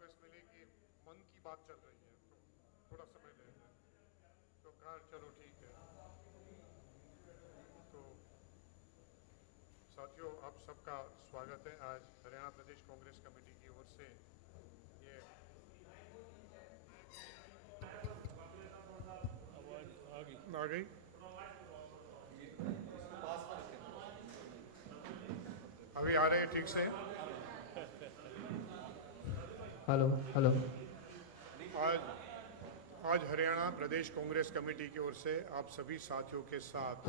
Request मिली कि मन की बात चल रही है तो थोड़ा समय ले लें, तो कहा चलो ठीक है। तो साथियों, आप सबका स्वागत है। आज हरियाणा प्रदेश कांग्रेस कमेटी की ओर से ये आ गई। अभी आ रहे हैं ठीक से। Hello hello. आज आज हरियाणा प्रदेश कांग्रेस कमेटी की ओर से आप सभी साथियों के साथ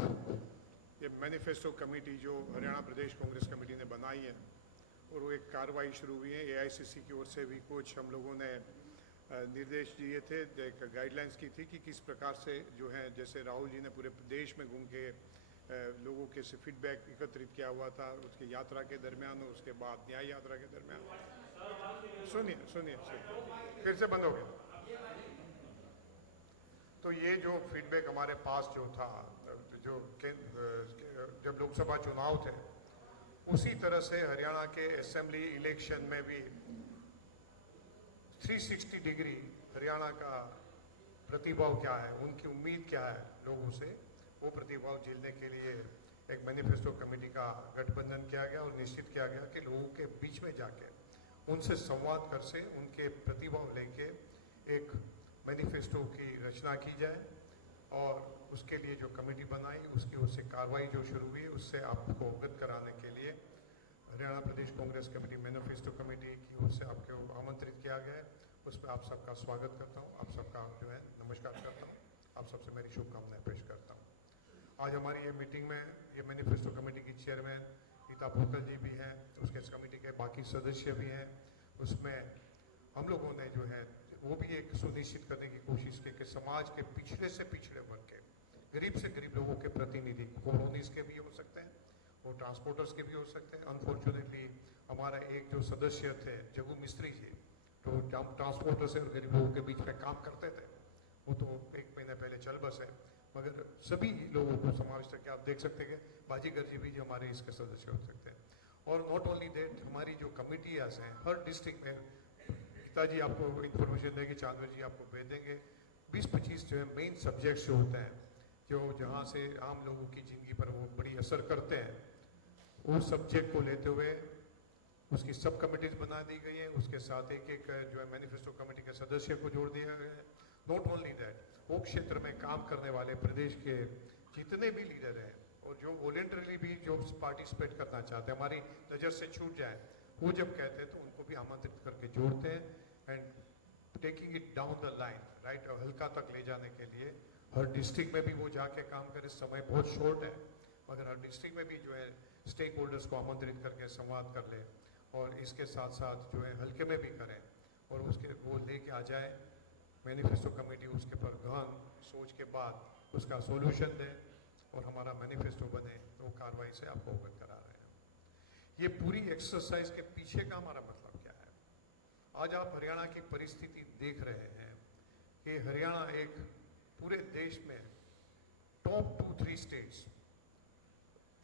ये मैनिफेस्टो कमेटी जो हरियाणा प्रदेश कांग्रेस कमेटी ने बनाई है और वो एक कार्रवाई शुरू हुई है। एआईसीसी की ओर से भी कुछ हम लोगों ने निर्देश दिए थे, गाइडलाइंस की थी कि किस प्रकार से जो है, जैसे राहुल जी ने पूरे देश में घूम के लोगों के से फीडबैक एकत्रित किया हुआ था उसकी यात्रा के दरमियान और उसके बाद न्याय यात्रा के दरमियान। सुनिए सुनिए सुनिए, फिर से बंद हो गया। तो ये जो फीडबैक हमारे पास जो था, जो जब लोकसभा चुनाव थे उसी तरह से हरियाणा के असेंबली इलेक्शन में भी 360 डिग्री हरियाणा का प्रतिभाव क्या है, उनकी उम्मीद क्या है लोगों से, वो प्रतिभाव झेलने के लिए एक मैनिफेस्टो कमेटी का गठबंधन किया गया और निश्चित किया गया कि लोगों के बीच में जाके उनसे संवाद कर से उनके प्रतिभाव लेके एक मैनिफेस्टो की रचना की जाए। और उसके लिए जो कमेटी बनाई उसकी ओर से कार्रवाई जो शुरू हुई उससे आपको अवगत कराने के लिए हरियाणा प्रदेश कांग्रेस कमेटी मैनिफेस्टो कमेटी की ओर से आपको आमंत्रित किया गया है। उस पर आप सबका स्वागत करता हूँ, आप सबका जो है नमस्कार करता हूँ, आप सबसे मेरी शुभकामनाएं पेश करता हूँ। आज हमारी ये मीटिंग में ये मैनिफेस्टो कमेटी की चेयरमैन रीता भोकल जी भी हैं, उसके इस कमेटी के बाकी सदस्य भी हैं। उसमें हम लोगों ने जो है वो भी एक सुनिश्चित करने की कोशिश की कि समाज के पिछड़े से पिछड़े वर्ग के, गरीब से गरीब लोगों के प्रतिनिधि, कॉलोनीज के भी हो सकते हैं और ट्रांसपोर्टर्स के भी हो सकते हैं। अनफॉर्चुनेटली हमारा एक जो सदस्य थे जगू मिस्त्री जी, तो ट्रांसपोर्टर से और गरीब लोगों के बीच में काम करते थे, वो तो एक महीने पहले चल बसे, मगर सभी लोगों को समाविष्ट करके आप देख सकते हैं कि बाजीगर जी भी हमारे इसके सदस्य हो सकते हैं। और नॉट ओनली दैट, हमारी जो कमिटियाँ हैं हर डिस्ट्रिक्ट में, पिताजी आपको इन्फॉर्मेशन देंगे, चांदवर जी आपको भेज देंगे, 20-25 जो है मेन सब्जेक्ट्स जो होते हैं जो जहाँ से आम लोगों की ज़िंदगी पर वो बड़ी असर करते हैं, उस सब्जेक्ट को लेते हुए उसकी सब कमिटीज बना दी गई है। उसके साथ एक एक जो है मैनिफेस्टो कमेटी के सदस्य को जोड़ दिया गया है। नॉट ओनली दैट, वो क्षेत्र में काम करने वाले प्रदेश के जितने भी लीडर हैं और जो वॉलेंटरली भी जो पार्टिसिपेट करना चाहते हैं, हमारी नज़र से छूट जाए, वो जब कहते हैं तो उनको भी आमंत्रित करके जोड़ते हैं and taking it down the line, right, हल्का तक ले जाने के लिए हर डिस्ट्रिक्ट में भी वो जाके काम करे। समय बहुत शॉर्ट है, मगर हर डिस्ट्रिक्ट में भी जो है स्टेक होल्डर्स को आमंत्रित करके संवाद कर ले और इसके साथ साथ जो है हल्के में भी करें और उसके वो लेके आ जाए मैनिफेस्टो कमेटी, उसके पर गहन सोच के बाद उसका सॉल्यूशन दे और हमारा मैनिफेस्टो बने। तो कार्रवाई से आपको अवगत करा रहे हैं। ये पूरी एक्सरसाइज के पीछे का हमारा मतलब क्या है? आज आप हरियाणा की परिस्थिति देख रहे हैं कि हरियाणा एक पूरे देश में टॉप 2-3 स्टेट्स,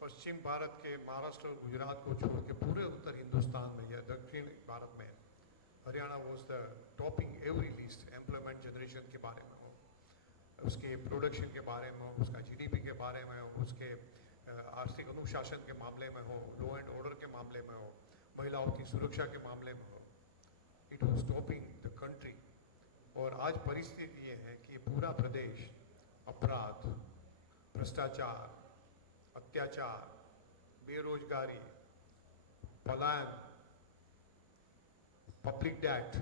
पश्चिम भारत के महाराष्ट्र और गुजरात को छोड़ के पूरे उत्तर हिंदुस्तान में या दक्षिण भारत में Haryana was the topping every list. Employment generation के बारे में हो, उसके प्रोडक्शन के बारे में हो, उसका जीडीपी के बारे में हो, उसके आर्थिक अनुशासन के मामले में हो, लॉ एंड ऑर्डर के मामले में हो, महिलाओं की सुरक्षा के मामले में हो, it was topping the country. और आज परिस्थिति ये है कि पूरा प्रदेश अपराध, भ्रष्टाचार, अत्याचार, बेरोजगारी, पलायन, पब्लिक डेट,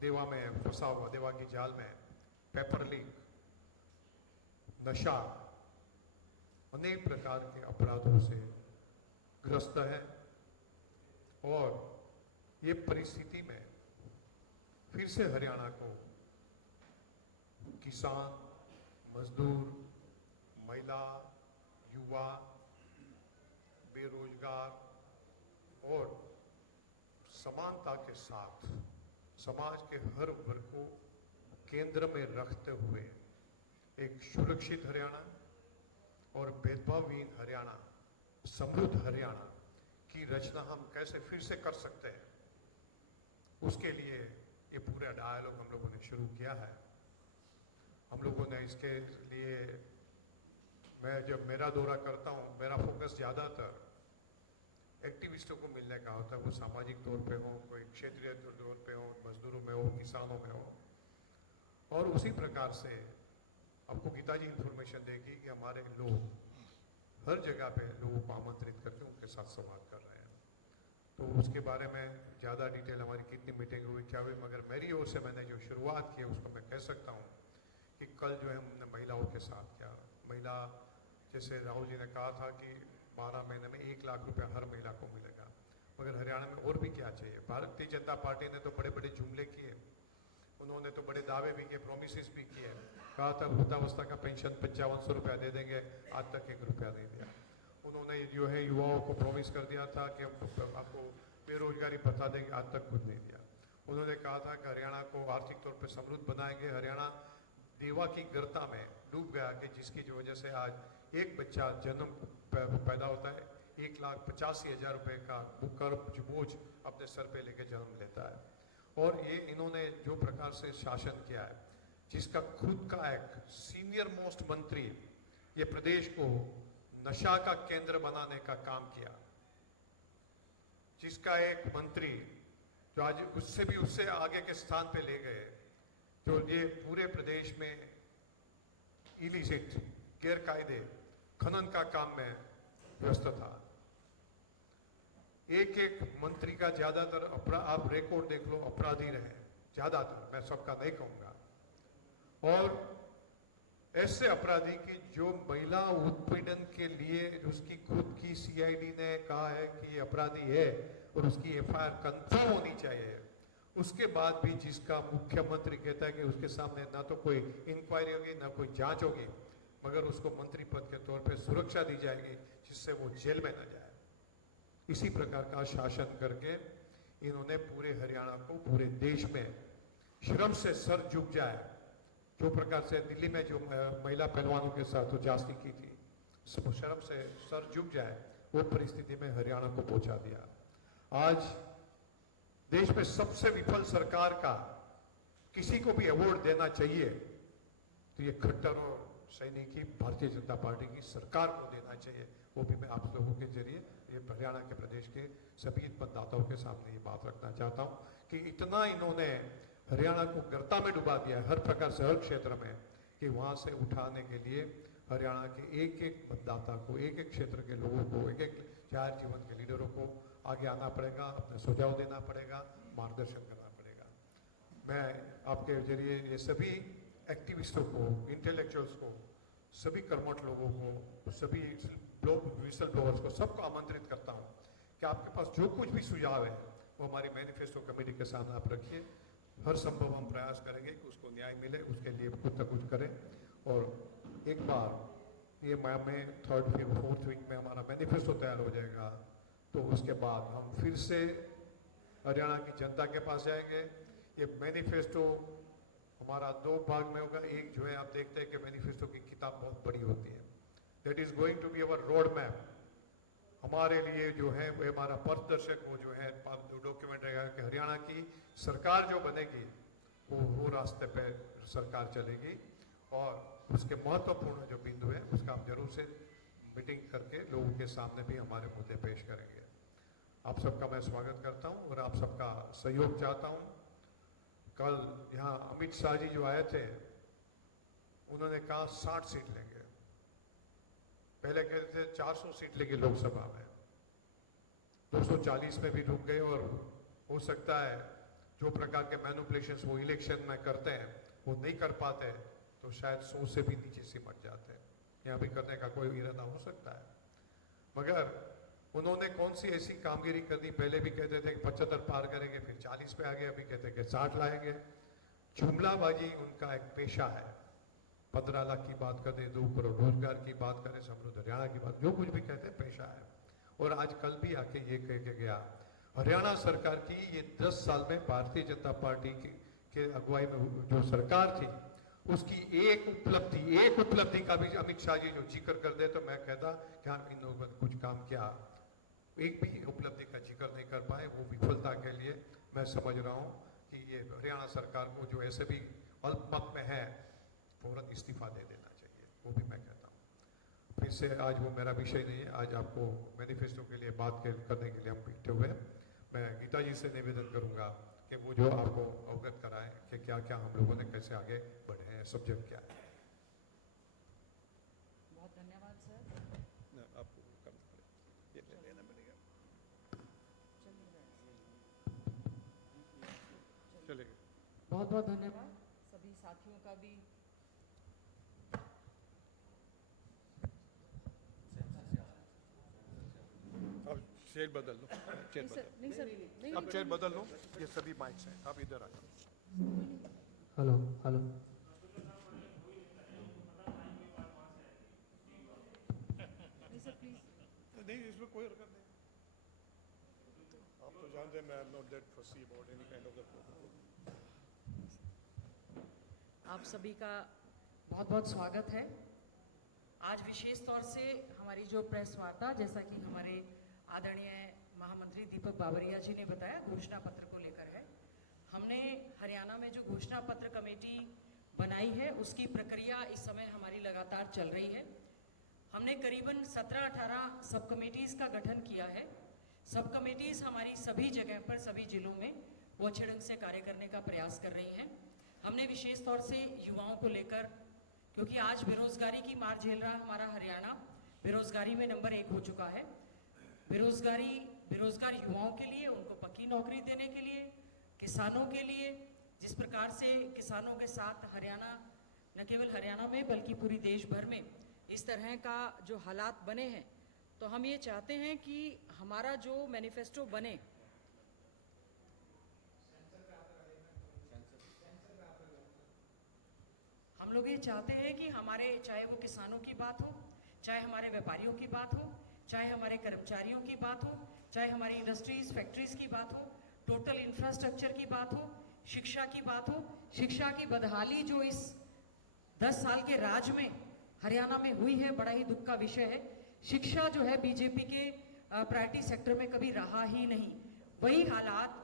देवा में फंसा हुआ, देवा की जाल में, पेपर लीक, नशा, अनेक प्रकार के अपराधों से ग्रस्त है। और ये परिस्थिति में फिर से हरियाणा को किसान, मजदूर, महिला, युवा, बेरोजगार और समानता के साथ समाज के हर वर्ग को केंद्र में रखते हुए एक सुरक्षित हरियाणा और भेदभावहीन हरियाणा, समृद्ध हरियाणा की रचना हम कैसे फिर से कर सकते हैं, उसके लिए ये पूरा डायलॉग हम लोगों ने शुरू किया है। हम लोगों ने इसके लिए, मैं जब मेरा दौरा करता हूँ, मेरा फोकस ज़्यादातर एक्टिविस्टों को मिलने का होता है, वो सामाजिक तौर पे हो, कोई क्षेत्रीय तौर पे हो, मजदूरों में हो, किसानों में हो। और उसी प्रकार से आपको गीताजी इंफॉर्मेशन देगी कि हमारे लोग हर जगह पे लोगों को आमंत्रित करके उनके साथ संवाद कर रहे हैं। तो उसके बारे में ज़्यादा डिटेल हमारी कितनी मीटिंग हुई, क्या हुई, मगर मेरी ओर से मैंने जो शुरुआत की उसको मैं कह सकता हूँ कि कल जो है हमने महिलाओं के साथ किया। महिला, जैसे राहुल जी ने कहा था कि 12 महीने में 1 लाख रुपया हर महिला को मिलेगा, मगर हरियाणा में और भी क्या चाहिए। भारतीय जनता पार्टी ने तो बड़े बड़े जुमले किए, उन्होंने तो बड़े दावे भी किए, प्रोमिस भी किए। कहा था वृद्धावस्था का पेंशन 5500 रुपया दे देंगे, आज तक 1 रुपया नहीं दिया। उन्होंने जो है युवाओं को प्रॉमिस कर दिया था कि आपको बेरोजगारी बता देंगे, आज तक कुछ नहीं दिया। उन्होंने कहा था कि हरियाणा को आर्थिक तौर पर समृद्ध बनाएंगे। हरियाणा देवा की गर्ता में डूब गया कि जिसकी वजह से आज एक बच्चा जन्म पैदा होता है, 1,85,000 रुपये का कर्ज बोझ अपने सर पे लेके जन्म लेता है। और ये इन्होंने जो प्रकार से शासन किया है, जिसका खुद का एक सीनियर मोस्ट मंत्री ये प्रदेश को नशा का केंद्र बनाने का काम किया, जिसका एक मंत्री जो आज उससे आगे के स्थान पे ले गए, जो ये पूरे प्रदेश में इलिसिट गैरकायदे खनन का काम में व्यस्त था। एक एक मंत्री का ज्यादातर आप रिकॉर्ड देख लो, अपराधी रहे ज्यादातर, मैं सबका नहीं कहूंगा। और ऐसे अपराधी की जो महिला उत्पीड़न के लिए उसकी खुद की सीआईडी ने कहा है कि ये अपराधी है और उसकी एफआईआर कंफर्म होनी चाहिए, उसके बाद भी जिसका मुख्यमंत्री कहता है कि उसके सामने ना तो कोई इंक्वायरी होगी ना कोई जांच होगी, मगर उसको मंत्री पद के तौर पे सुरक्षा दी जाएगी जिससे वो जेल में न जाए। इसी प्रकार का शासन करके इन्होंने पूरे हरियाणा को, पूरे देश में शर्म से सर झुक जाए, जो प्रकार से दिल्ली में जो महिला पहलवानों के साथ जास्ती की थी, शर्म से सर झुक जाए, वो परिस्थिति में हरियाणा को पहुंचा दिया। आज देश में सबसे विफल सरकार का किसी को भी अवार्ड देना चाहिए तो ये खट्टर और सैनिकी भारतीय जनता पार्टी की सरकार को देना चाहिए। वो भी मैं आप लोगों के जरिए ये हरियाणा के प्रदेश के सभी मतदाताओं के सामने ये बात रखना चाहता हूँ कि इतना इन्होंने हरियाणा को गर्ता में डुबा दिया है हर प्रकार से, हर क्षेत्र में, कि वहां से उठाने के लिए हरियाणा के एक एक मतदाता को, एक एक क्षेत्र के लोगों को, एक एक जाहिर जीवन के लीडरों को आगे आना पड़ेगा, अपने सुझाव देना पड़ेगा, मार्गदर्शन करना पड़ेगा। मैं आपके जरिए ये सभी एक्टिविस्टों को, इंटेलेक्चुअल्स को, सभी कर्मठ लोगों को, सभी विसल ब्लोअर्स को, सबको आमंत्रित करता हूँ कि आपके पास जो कुछ भी सुझाव है वो हमारी मैनिफेस्टो कमेटी के सामने आप रखिए। हर संभव हम प्रयास करेंगे कि उसको न्याय मिले, उसके लिए कुछ न कुछ करें। और एक बार ये में 3rd वीक 4th वीक में हमारा मैनिफेस्टो तैयार हो जाएगा, तो उसके बाद हम फिर से हरियाणा की जनता के पास जाएंगे। ये मैनिफेस्टो हमारा 2 भाग में होगा। एक जो है, आप देखते हैं कि मैनिफेस्टो की किताब बहुत बड़ी होती है, that is going to be our road map. हमारे लिए जो है वो हमारा पथदर्शक, वो जो है डॉक्यूमेंट रहेगा कि हरियाणा की सरकार जो बनेगी वो रास्ते पे सरकार चलेगी। और उसके महत्वपूर्ण जो बिंदु है उसका हम जरूर से मीटिंग करके लोगों के सामने भी हमारे मुद्दे पेश करेंगे। आप सबका मैं स्वागत करता हूं और आप सबका सहयोग चाहता हूं। कल यहाँ अमित शाह जी जो आए थे, उन्होंने कहा 60 सीट लेंगे, पहले कहते थे 400 सीट लेंगे लोकसभा में, 240 में भी रुक गए। और हो सकता है जो प्रकार के मैनिपुलेशंस वो इलेक्शन में करते हैं वो नहीं कर पाते, तो शायद 100 से भी नीचे सिमट जाते हैं। यहाँ भी करने का कोई इरादा हो सकता है, मगर उन्होंने कौन सी ऐसी कामगिरी कर दी। पहले भी कहते थे कि 75 पार करेंगे, फिर 40 पे आ गए, अभी कहते हैं कि 60 लाएंगे। जुमलाबाजी उनका एक पेशा है। 15 लाख की बात करें, 2 करोड़ रोजगार की बात करें, समृद्ध हरियाणा की बात, जो कुछ भी कहते हैं पेशा है। और आज कल भी आके ये कह के गया, हरियाणा सरकार की ये 10 साल में भारतीय जनता पार्टी के अगुवाई में जो सरकार थी, उसकी एक उपलब्धि का भी अमित शाह जी जो जिक्र कर दे तो मैं कहता कि हाँ, इन लोगों ने कुछ काम किया। एक भी उपलब्धि का जिक्र नहीं कर पाए, वो विफलता के लिए मैं समझ रहा हूँ कि ये हरियाणा सरकार को जो ऐसे भी अल्पमत में है फौरन इस्तीफा दे देना चाहिए, वो भी मैं कहता हूँ। फिर से आज वो मेरा विषय नहीं है, आज आपको मैनिफेस्टो के लिए करने के लिए हम बैठे हुए हैं। मैं गीता जी से निवेदन करूंगा कि वो जो आपको अवगत कराएं कि क्या क्या हम लोगों ने कैसे आगे बढ़े हैं, सब्जेक्ट क्या है। बहुत धन्यवाद सर। आपको ये ले लेना पड़ेगा, चलेगा। बहुत बहुत धन्यवाद सभी साथियों का भी। अब चेयर बदल लो, चेयर बदल, नहीं सर, नहीं अब चेयर बदल लो, ये सभी माइक्स हैं, आप इधर आ जाओ। हेलो हेलो नहीं सर प्लीज। नहीं, इसमें कोई हरकत नहीं। आप तो जानते हैं, मैं एम नॉट दैट फसी about any kind of the protocol. आप सभी का बहुत बहुत स्वागत है। आज विशेष तौर से हमारी जो प्रेस वार्ता, जैसा कि हमारे आदरणीय महामंत्री दीपक बाबरिया जी ने बताया, घोषणा पत्र को लेकर है। हमने हरियाणा में जो घोषणा पत्र कमेटी बनाई है उसकी प्रक्रिया इस समय हमारी लगातार चल रही है। हमने करीबन 17-18 सब कमेटीज़ का गठन किया है। सब कमेटीज़ हमारी सभी जगह पर, सभी जिलों में वो अच्छे ढंग से कार्य करने का प्रयास कर रही हैं। हमने विशेष तौर से युवाओं को लेकर, क्योंकि आज बेरोजगारी की मार झेल रहा हमारा हरियाणा, बेरोजगारी में नंबर 1 हो चुका है। बेरोजगार युवाओं के लिए, उनको पक्की नौकरी देने के लिए, किसानों के लिए, जिस प्रकार से किसानों के साथ हरियाणा, न केवल हरियाणा में बल्कि पूरी देश भर में इस तरह का जो हालात बने हैं, तो हम ये चाहते हैं कि हमारा जो मैनिफेस्टो बने, हम लोग ये चाहते हैं कि हमारे, चाहे वो किसानों की बात हो, चाहे हमारे व्यापारियों की बात हो, चाहे हमारे कर्मचारियों की बात हो, चाहे हमारी इंडस्ट्रीज, फैक्ट्रीज की बात हो, टोटल इंफ्रास्ट्रक्चर की बात हो, शिक्षा की बात हो, शिक्षा की बदहाली जो इस 10 साल के राज में हरियाणा में हुई है, बड़ा ही दुख का विषय है। शिक्षा जो है बीजेपी के प्रायोरिटी सेक्टर में कभी रहा ही नहीं। वही हालात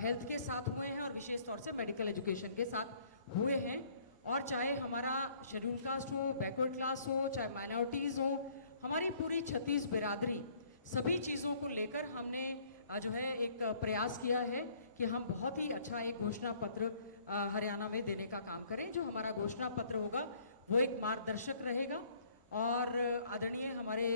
हेल्थ के साथ हुए हैं और विशेष तौर से मेडिकल एजुकेशन के साथ हुए हैं। और चाहे हमारा शेड्यूल कास्ट हो, बैकवर्ड क्लास हो, चाहे माइनॉरिटीज़ हो, हमारी पूरी 36 बिरादरी, सभी चीज़ों को लेकर हमने जो है एक प्रयास किया है कि हम बहुत ही अच्छा एक घोषणा पत्र हरियाणा में देने का काम करें। जो हमारा घोषणा पत्र होगा वो एक मार्गदर्शक रहेगा और आदरणीय हमारे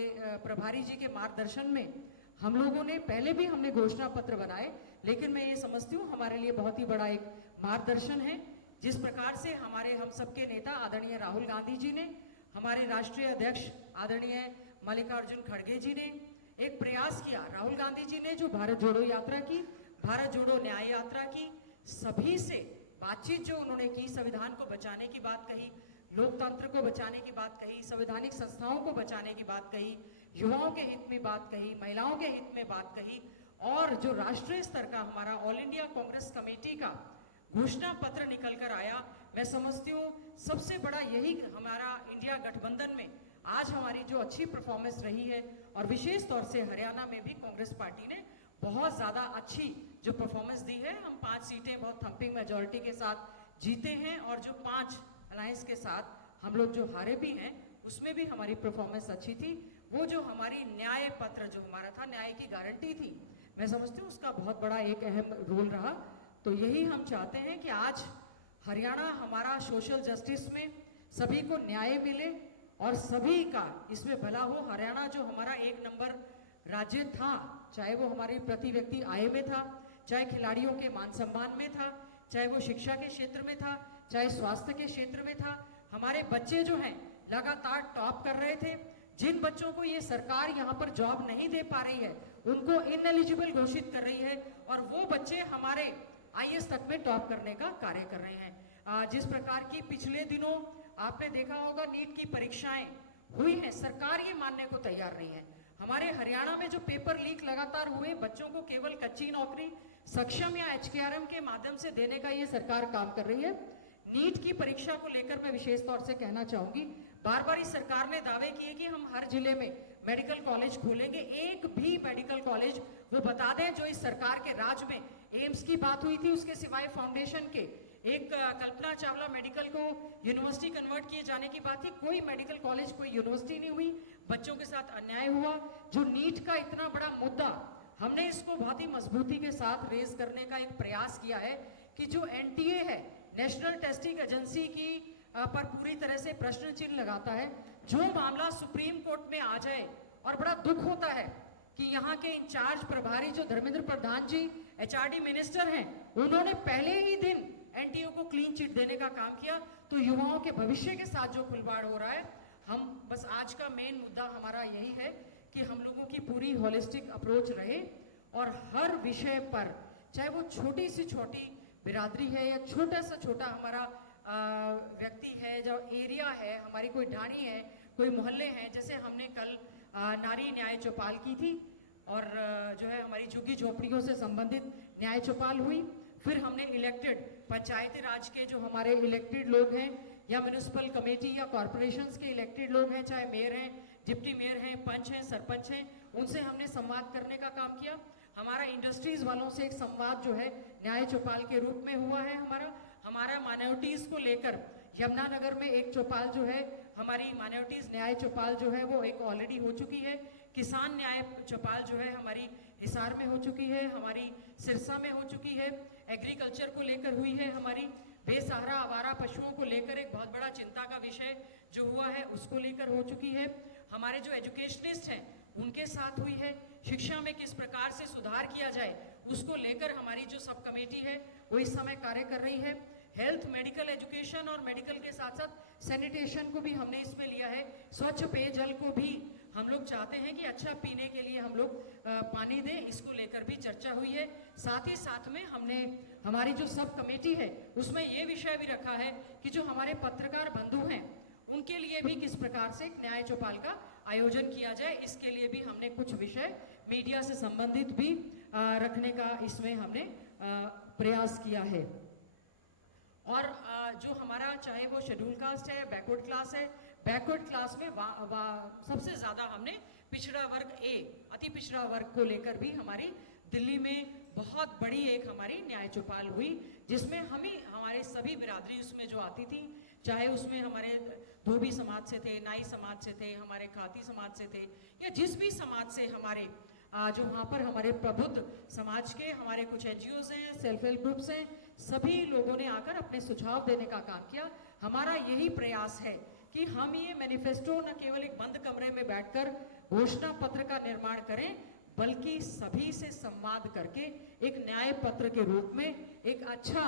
प्रभारी जी के मार्गदर्शन में हम लोगों ने पहले भी हमने घोषणा पत्र बनाए, लेकिन मैं ये समझती हूँ हमारे लिए बहुत ही बड़ा एक मार्गदर्शन है। जिस प्रकार से हमारे हम सबके नेता आदरणीय राहुल गांधी जी ने, हमारे राष्ट्रीय अध्यक्ष आदरणीय मल्लिकार्जुन खड़गे जी ने एक प्रयास किया, राहुल गांधी जी ने जो भारत जोड़ो यात्रा की, भारत जोड़ो न्याय यात्रा की, सभी से बातचीत जो उन्होंने की, संविधान को बचाने की बात कही, लोकतंत्र को बचाने की बात कही, संवैधानिक संस्थाओं को बचाने की बात कही, युवाओं के हित में बात कही, महिलाओं के हित में बात कही, और जो राष्ट्रीय स्तर का हमारा ऑल इंडिया कांग्रेस कमेटी का घोषणा पत्र निकल कर आया, मैं समझती हूँ सबसे बड़ा यही हमारा इंडिया गठबंधन में आज हमारी जो अच्छी परफॉर्मेंस रही है। और विशेष तौर से हरियाणा में भी कांग्रेस पार्टी ने बहुत ज़्यादा अच्छी जो परफॉर्मेंस दी है। हम 5 सीटें बहुत थम्पिंग मेजॉरिटी के साथ जीते हैं और जो 5 अलायंस के साथ हम लोग जो हारे भी हैं उसमें भी हमारी परफॉर्मेंस अच्छी थी। वो जो हमारी न्याय पत्र जो हमारा था, न्याय की गारंटी थी, मैं समझती हूँ उसका बहुत बड़ा एक अहम रोल रहा। तो यही हम चाहते हैं कि आज हरियाणा हमारा सोशल जस्टिस में सभी को न्याय मिले और सभी का इसमें भला हो। हरियाणा जो हमारा 1 नंबर राज्य था, चाहे वो हमारी प्रति व्यक्ति आय में था, चाहे खिलाड़ियों के मान सम्मान में था, चाहे वो शिक्षा के क्षेत्र में था, चाहे स्वास्थ्य के क्षेत्र में था, हमारे बच्चे जो हैं लगातार टॉप कर रहे थे। जिन बच्चों को ये सरकार यहाँ पर जॉब नहीं दे पा रही है उनको इनएलिजिबल घोषित कर रही है और वो बच्चे हमारे IAS तक में टॉप करने का कार्य कर रहे हैं। जिस प्रकार की पिछले दिनों आपने देखा होगा नीट की परीक्षाएं हुई हैं, सरकार ये मानने को तैयार नहीं है। हमारे हरियाणा में जो पेपर लीक लगातार हुए, बच्चों को केवल कच्ची नौकरी सक्षम या HKRM के माध्यम से देने का ये सरकार काम कर रही है। नीट की परीक्षा को लेकर मैं विशेष तौर से कहना चाहूंगी, बार बार इस सरकार ने दावे किए कि हम हर जिले में मेडिकल कॉलेज खोलेंगे। एक भी मेडिकल कॉलेज वो बता दें जो इस सरकार के राज में एम्स की बात हुई थी, उसके सिवाय फाउंडेशन के एक कल्पना चावला मेडिकल को यूनिवर्सिटी कन्वर्ट किए जाने की बात थी। कोई मेडिकल कॉलेज, कोई यूनिवर्सिटी नहीं हुई। बच्चों के साथ अन्याय हुआ। जो नीट का इतना बड़ा मुद्दा, हमने इसको बहुत ही मजबूती के साथ रेज करने का एक प्रयास किया है कि जो एनटीए है, नेशनल टेस्टिंग एजेंसी की पर पूरी तरह से प्रश्न चिन्ह लगाता है। जो मामला सुप्रीम कोर्ट में आ जाए, और बड़ा दुख होता है कि यहाँ के इंचार्ज प्रभारी जो धर्मेंद्र प्रधान जी एचआरडी मिनिस्टर हैं, उन्होंने पहले ही दिन एनटीए को क्लीन चिट देने का काम किया। तो युवाओं के भविष्य के साथ जो खिलवाड़ हो रहा है, हम बस आज का मेन मुद्दा हमारा यही है कि हम लोगों की पूरी होलिस्टिक अप्रोच रहे और हर विषय पर, चाहे वो छोटी से छोटी बिरादरी है या छोटा से छोटा हमारा व्यक्ति है, जो एरिया है, हमारी कोई ढाणी है, कोई मोहल्ले हैं, जैसे हमने कल नारी न्याय चौपाल की थी और जो है हमारी झुग्गी झोपड़ियों से संबंधित न्याय चौपाल हुई। फिर हमने इलेक्टेड पंचायती राज के जो हमारे इलेक्टेड लोग हैं या म्यूनिसिपल कमेटी या कॉरपोरेशंस के इलेक्टेड लोग हैं, चाहे मेयर हैं, डिप्टी मेयर हैं, पंच हैं, सरपंच हैं, उनसे हमने संवाद करने का काम किया। हमारा इंडस्ट्रीज वालों से एक संवाद जो है न्याय चौपाल के रूप में हुआ है। हमारा माइनॉरिटीज को लेकर यमुनानगर में एक चौपाल जो है, हमारी माइनॉरिटीज न्याय चौपाल जो है वो एक ऑलरेडी हो चुकी है। किसान न्याय चौपाल जो है हमारी हिसार में हो चुकी है, हमारी सिरसा में हो चुकी है। एग्रीकल्चर को लेकर हुई है, हमारी बेसहारा आवारा पशुओं को लेकर एक बहुत बड़ा चिंता का विषय जो हुआ है उसको लेकर हो चुकी है। हमारे जो एजुकेशनिस्ट हैं उनके साथ हुई है। शिक्षा में किस प्रकार से सुधार किया जाए उसको लेकर हमारी जो सब कमेटी है वो इस समय कार्य कर रही है। हेल्थ, मेडिकल एजुकेशन और मेडिकल के साथ साथ सैनिटेशन को भी हमने इसमें लिया है। स्वच्छ पेयजल को भी हम लोग चाहते हैं कि अच्छा पीने के लिए हम लोग पानी दें, इसको लेकर भी चर्चा हुई है। साथ ही साथ में हमने हमारी जो सब कमेटी है उसमें ये विषय भी रखा है कि जो हमारे पत्रकार बंधु हैं उनके लिए भी किस प्रकार से एक न्याय चौपाल का आयोजन किया जाए, इसके लिए भी हमने कुछ विषय मीडिया से संबंधित भी रखने का इसमें हमने प्रयास किया है। और जो हमारा चाहे वो शेड्यूल कास्ट है, बैकवर्ड क्लास है, बैकवर्ड क्लास में सबसे ज्यादा हमने पिछड़ा वर्ग ए, अति पिछड़ा वर्ग को लेकर भी हमारी दिल्ली में बहुत बड़ी एक हमारी न्याय चौपाल हुई, जिसमें हमारे सभी बिरादरी उसमें जो आती थी, चाहे उसमें हमारे धोबी समाज से थे, नाई समाज से थे, हमारे खाती समाज से थे, या जिस भी समाज से हमारे जो वहाँ पर हमारे प्रबुद्ध समाज के हमारे कुछ एनजीओज हैं, सेल्फ हेल्प ग्रुप्स हैं, सभी लोगों ने आकर अपने सुझाव देने का काम किया। हमारा यही प्रयास है कि हम ये मैनिफेस्टो न केवल एक बंद कमरे में बैठकर घोषणा पत्र का निर्माण करें, बल्कि सभी से संवाद करके एक न्याय पत्र के रूप में एक अच्छा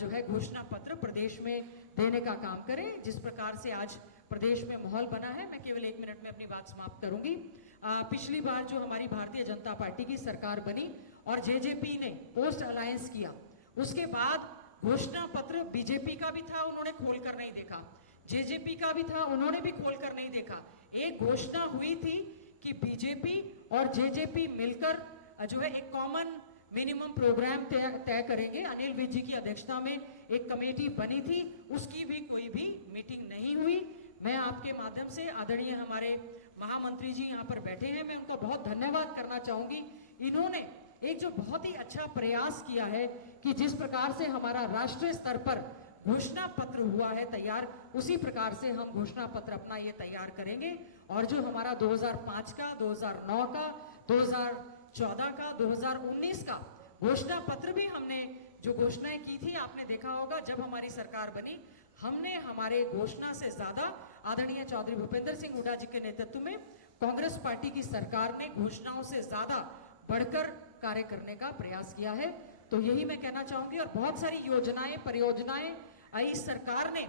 जो है घोषणा पत्र प्रदेश में देने का काम करें। जिस प्रकार से आज प्रदेश में माहौल बना है, मैं केवल 1 मिनट में अपनी बात समाप्त करूंगी। पिछली बार जो हमारी भारतीय जनता पार्टी की सरकार बनी और जेजेपी ने पोस्ट अलायंस किया, उसके बाद घोषणा पत्र बीजेपी का भी था, उन्होंने खोल कर नहीं देखा, जेजेपी का भी था, उन्होंने भी खोल कर नहीं देखा। एक घोषणा हुई थी कि बीजेपी और जेजेपी मिलकर जो है एक कॉमन मिनिमम प्रोग्राम तय करेंगे। अनिल विज जी की अध्यक्षता में एक कमेटी बनी थी, उसकी भी कोई भी मीटिंग नहीं हुई। मैं आपके माध्यम से आदरणीय हमारे महामंत्री जी यहाँ पर बैठे हैं, मैं उनको बहुत धन्यवाद करना चाहूंगी। इन्होंने एक जो बहुत ही अच्छा प्रयास किया है कि जिस प्रकार से हमारा राष्ट्रीय स्तर पर घोषणा पत्र हुआ है तैयार, उसी प्रकार से हम घोषणा पत्र अपना ये तैयार करेंगे। और जो हमारा 2005 का, 2009 का, 2014 का, 2019 का घोषणा पत्र भी हमने जो घोषणाएं की थी, आपने देखा होगा जब हमारी सरकार बनी, हमने हमारे घोषणा से ज्यादा आदरणीय चौधरी भूपेंद्र सिंह हुड्डा जी के नेतृत्व में कांग्रेस पार्टी की सरकार ने घोषणाओं से ज्यादा बढ़कर कार्य करने का प्रयास किया है। तो यही मैं कहना चाहूंगी। और बहुत सारी योजनाएं, परियोजनाएं इस सरकार ने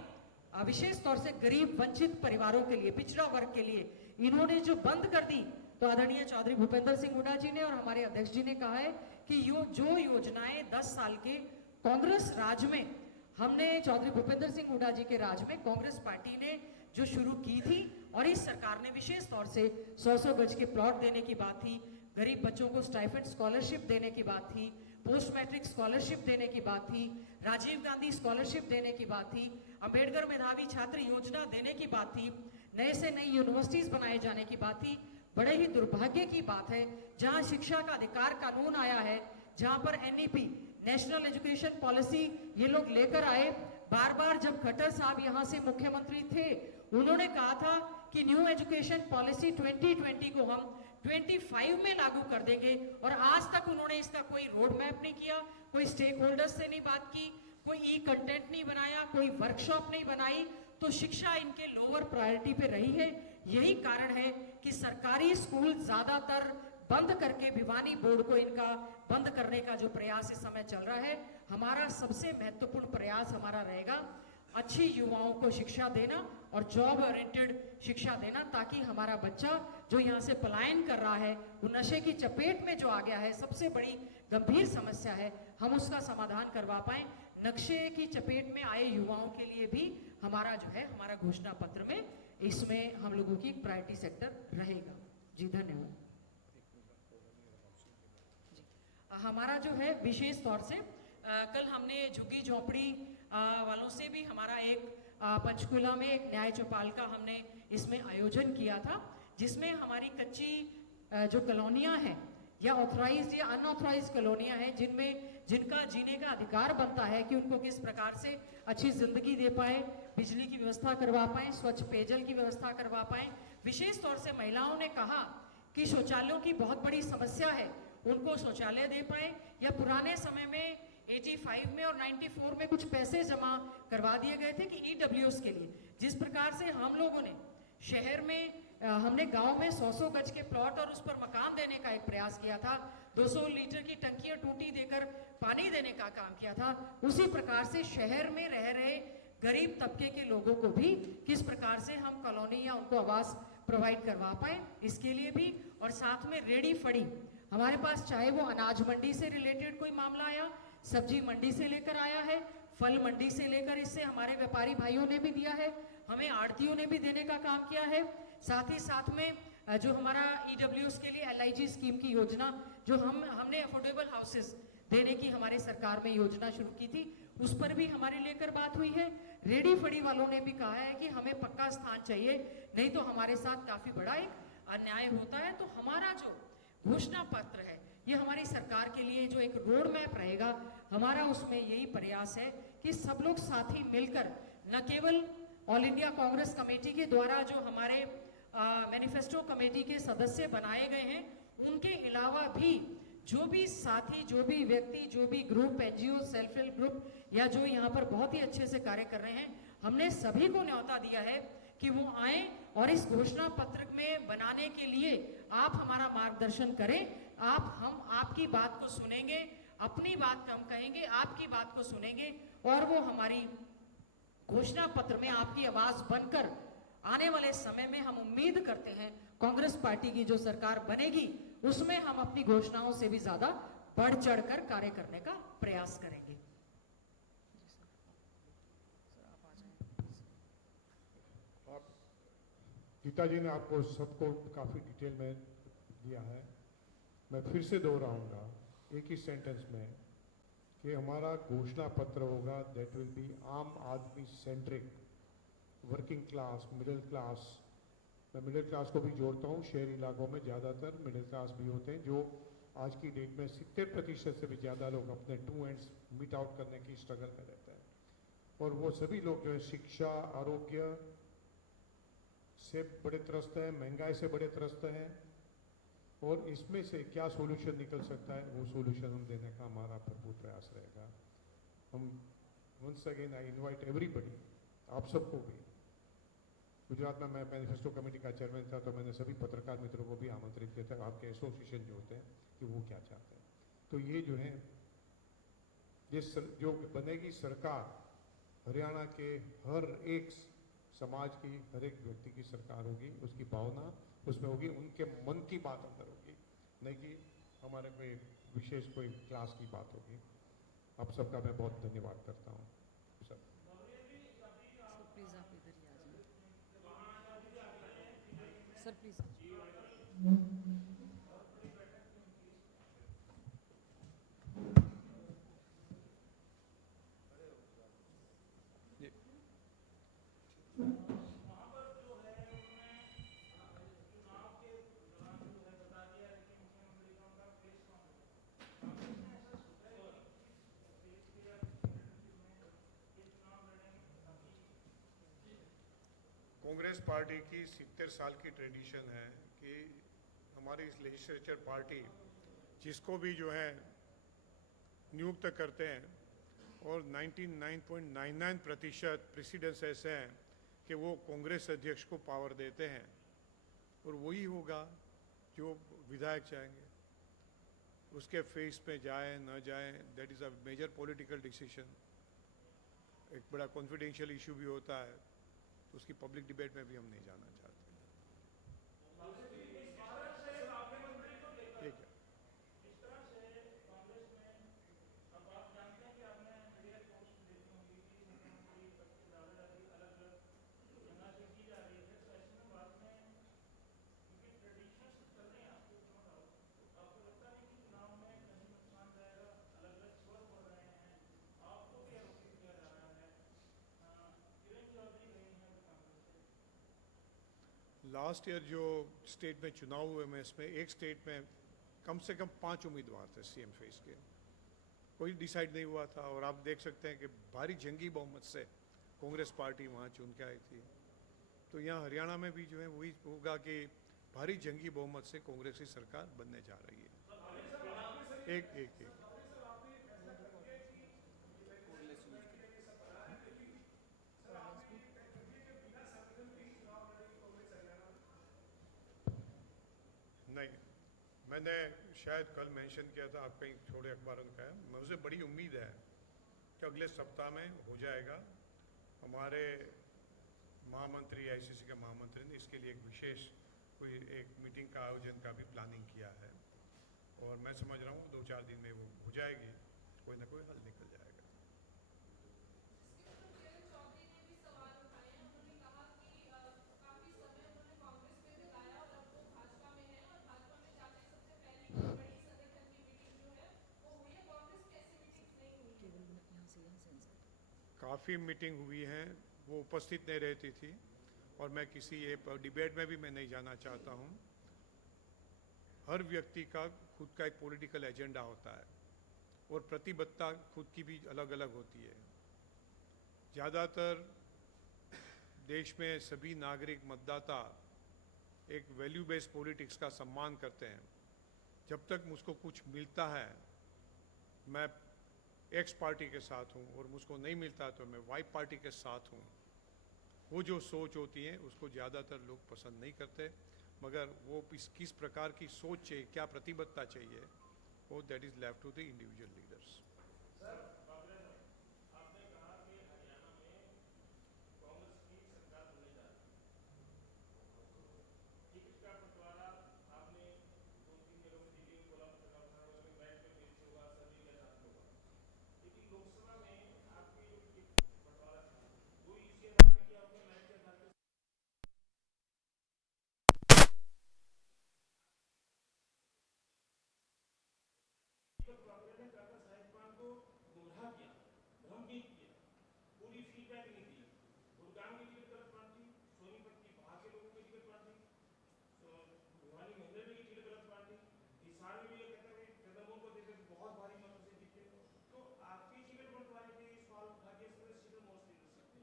विशेष तौर से गरीब वंचित परिवारों के लिए, पिछड़ा वर्ग के लिए इन्होंने जो बंद कर दी, तो आदरणीय चौधरी भूपेंद्र सिंह हुड्डा जी ने और हमारे अध्यक्ष जी ने कहा है कि जो योजनाएं 10 साल के कांग्रेस राज में, हमने चौधरी भूपेंद्र सिंह हुड्डा जी के राज में कांग्रेस पार्टी ने जो शुरू की थी, और इस सरकार ने विशेष तौर से 100-100 गज के प्लॉट देने की बात थी, गरीब बच्चों को स्टाइपेंड स्कॉलरशिप देने की बात थी, पोस्ट मैट्रिक स्कॉलरशिप देने की बात थी, राजीव गांधी स्कॉलरशिप देने की बात थी, अंबेडकर मेधावी छात्र योजना देने की बात थी, नए से नई यूनिवर्सिटीज बनाए जाने की बात थी। बड़े ही दुर्भाग्य की बात है, जहां शिक्षा का अधिकार कानून आया है, जहां पर एनईपी नेशनल एजुकेशन पॉलिसी ये लोग लेकर आए। बार बार जब खट्टर साहब यहाँ से मुख्यमंत्री थे, उन्होंने कहा था कि न्यू एजुकेशन पॉलिसी 2020 को हम 25 में लागू कर देंगे, और आज तक उन्होंने इसका कोई रोड मैप नहीं किया, कोई स्टेक होल्डर्स से नहीं बात की, कोई ई कंटेंट नहीं बनाया, कोई वर्कशॉप नहीं बनाई। तो शिक्षा इनके लोअर प्रायोरिटी पे रही है। यही कारण है कि सरकारी स्कूल ज्यादातर बंद करके भिवानी बोर्ड को इनका बंद करने का जो प्रयास इस समय चल रहा है। हमारा सबसे महत्वपूर्ण प्रयास हमारा रहेगा अच्छी युवाओं को शिक्षा देना और जॉब ओरिएंटेड शिक्षा देना, ताकि हमारा बच्चा जो यहाँ से पलायन कर रहा है, वो नशे की चपेट में जो आ गया है, सबसे बड़ी गंभीर समस्या है, हम उसका समाधान करवा पाए। नक्शे की चपेट में आए युवाओं के लिए भी हमारा जो है, हमारा घोषणा पत्र में इसमें हम लोगों की प्रायोरिटी सेक्टर रहेगा। जी धन्यवाद। हमारा जो है विशेष तौर से कल हमने झुग्गी झोपड़ी वालों से भी हमारा एक पंचकुला में एक न्याय चौपाल का हमने इसमें आयोजन किया था, जिसमें हमारी कच्ची जो कॉलोनियां हैं या ऑथराइज्ड या अनऑथराइज्ड कॉलोनियां हैं, जिनका जीने का अधिकार बनता है कि उनको किस प्रकार से अच्छी जिंदगी दे पाए, बिजली की व्यवस्था करवा पाए, स्वच्छ पेयजल की व्यवस्था करवा पाए। विशेष तौर से महिलाओं ने कहा कि शौचालयों की बहुत बड़ी समस्या है, उनको शौचालय दे पाए, या पुराने समय में 85 में और 94 में कुछ पैसे जमा करवा दिए गए थे कि ईडब्ल्यूएस के लिए। जिस प्रकार से हम लोगों ने शहर में हमने गांव में 100-100 गज के प्लॉट और उस पर मकान देने का एक प्रयास किया था, 200 लीटर की टंकियां टूटी देकर पानी देने का काम किया था, उसी प्रकार से शहर में रह रहे गरीब तबके के लोगों को भी किस प्रकार से हम कॉलोनी या उनको आवास प्रोवाइड करवा पाए, इसके लिए भी। और साथ में रेडी फड़ी हमारे पास, चाहे वो अनाज मंडी से रिलेटेड कोई मामला आया, सब्जी मंडी से लेकर आया है, फल मंडी से लेकर, इससे हमारे व्यापारी भाइयों ने भी दिया है, हमें आड़तियों ने भी देने का काम किया है। साथ ही साथ में जो हमारा ईडब्ल्यूएस के लिए एलआईजी स्कीम की योजना, जो हमने अफोर्डेबल हाउसेस देने की हमारे सरकार में योजना शुरू की थी, उस पर भी हमारे लेकर बात हुई है। रेडी फड़ी वालों ने भी कहा है कि हमें पक्का स्थान चाहिए, नहीं तो हमारे साथ काफी बड़ा एक अन्याय होता है। तो हमारा जो घोषणा पत्र है, ये हमारी सरकार के लिए जो एक रोड मैप रहेगा, हमारा उसमें यही प्रयास है कि सब लोग साथी मिलकर, न केवल ऑल इंडिया कांग्रेस कमेटी के द्वारा जो हमारे मैनिफेस्टो कमेटी के सदस्य बनाए गए हैं, उनके अलावा भी जो भी साथी, जो भी व्यक्ति, जो भी group, NGO, self help group, या जो यहाँ पर बहुत ही अच्छे से कार्य कर रहे हैं, हमने सभी को न्योता दिया है कि वो आए और इस घोषणा पत्र में बनाने के लिए आप हमारा मार्गदर्शन करें। हम आपकी बात को सुनेंगे, अपनी बात कम कहेंगे, आपकी बात को सुनेंगे, और वो हमारी घोषणा पत्र में आपकी आवाज बनकर आने वाले समय में हम उम्मीद करते हैं कांग्रेस पार्टी की जो सरकार बनेगी, उसमें हम अपनी घोषणाओं से भी ज्यादा बढ़ चढ़कर कार्य करने का प्रयास करेंगे। गीता जी ने आपको सबको काफ़ी डिटेल में दिया है। मैं फिर से दोहराऊंगा एक ही सेंटेंस में कि हमारा घोषणा पत्र होगा दैट विल बी आम आदमी centric, working class, middle class. मैं मिडिल क्लास को भी जोड़ता हूँ। शहरी इलाकों में ज़्यादातर मिडिल क्लास भी होते हैं, जो आज की डेट में 70% से भी ज़्यादा लोग अपने टू एंड्स मीट आउट करने की स्ट्रगल में रहते हैं। और वो सभी लोग जो है शिक्षा, आरोग्य से बड़े त्रस्त हैं, महंगाई से बड़े त्रस्त हैं, और इसमें से क्या सॉल्यूशन निकल सकता है, वो सॉल्यूशन हम देने का हमारा भरपूर प्रयास रहेगा। हम once again I invite everybody, आप सबको भी। गुजरात में मैं मैनिफेस्टो कमेटी का चेयरमैन था, तो मैंने सभी पत्रकार मित्रों को भी आमंत्रित किया था, आपके एसोसिएशन जो होते हैं, कि वो क्या चाहते हैं। तो ये जो है, जो बनेगी सरकार, हरियाणा के हर एक समाज की, हर एक व्यक्ति की सरकार होगी, उसकी भावना उसमें होगी, उनके मन की बात अंदर होगी, नहीं कि हमारे कोई विशेष कोई क्लास की बात होगी। आप सबका मैं बहुत धन्यवाद करता हूँ। सर प्लीज आप इधर ही आ जाइए। Sir please. कांग्रेस पार्टी की 70 साल की ट्रेडिशन है कि हमारी लेजिस्लेचर पार्टी जिसको भी जो है नियुक्त करते हैं और 99.99% प्रेसिडेंट्स ऐसे हैं कि वो कांग्रेस अध्यक्ष को पावर देते हैं और वही होगा जो विधायक चाहेंगे। उसके फेस पे जाए न जाए, that is a major political decision. एक बड़ा कॉन्फिडेंशियल इशू भी होता है, तो उसकी पब्लिक डिबेट में भी हम नहीं जाना चाहते। ठीक है। लास्ट ईयर जो स्टेट में चुनाव हुए में इसमें एक स्टेट में कम से कम 5 उम्मीदवार थे सीएम फेस के, कोई डिसाइड नहीं हुआ था। और आप देख सकते हैं कि भारी जंगी बहुमत से कांग्रेस पार्टी वहाँ चुन के आई थी। तो यहाँ हरियाणा में भी जो है वही होगा कि भारी जंगी बहुमत से कांग्रेस की सरकार बनने जा रही है। एक एक एक नहीं, मैंने शायद कल मेंशन किया था, आप कहीं थोड़े अखबारों में कहा, मुझे बड़ी उम्मीद है कि अगले सप्ताह में हो जाएगा। हमारे महामंत्री, आईसीसी के महामंत्री ने इसके लिए एक विशेष कोई एक मीटिंग का आयोजन का भी प्लानिंग किया है और मैं समझ रहा हूँ 2-4 दिन में वो हो जाएगी, कोई ना कोई हल निकल जाएगा। काफ़ी मीटिंग हुई हैं, वो उपस्थित नहीं रहती थी और मैं किसी ये डिबेट में भी मैं नहीं जाना चाहता हूँ। हर व्यक्ति का खुद का एक पॉलिटिकल एजेंडा होता है और प्रतिबद्धता खुद की भी अलग अलग होती है। ज़्यादातर देश में सभी नागरिक मतदाता एक वैल्यू बेस्ड पॉलिटिक्स का सम्मान करते हैं। जब तक मुझको कुछ मिलता है मैं एक्स पार्टी के साथ हूँ और मुझको नहीं मिलता तो मैं वाई पार्टी के साथ हूँ। वो जो सोच होती है उसको ज़्यादातर लोग पसंद नहीं करते, मगर वो किस प्रकार की सोच चाहिए, क्या प्रतिबद्धता चाहिए, वो that is left to the individual leaders.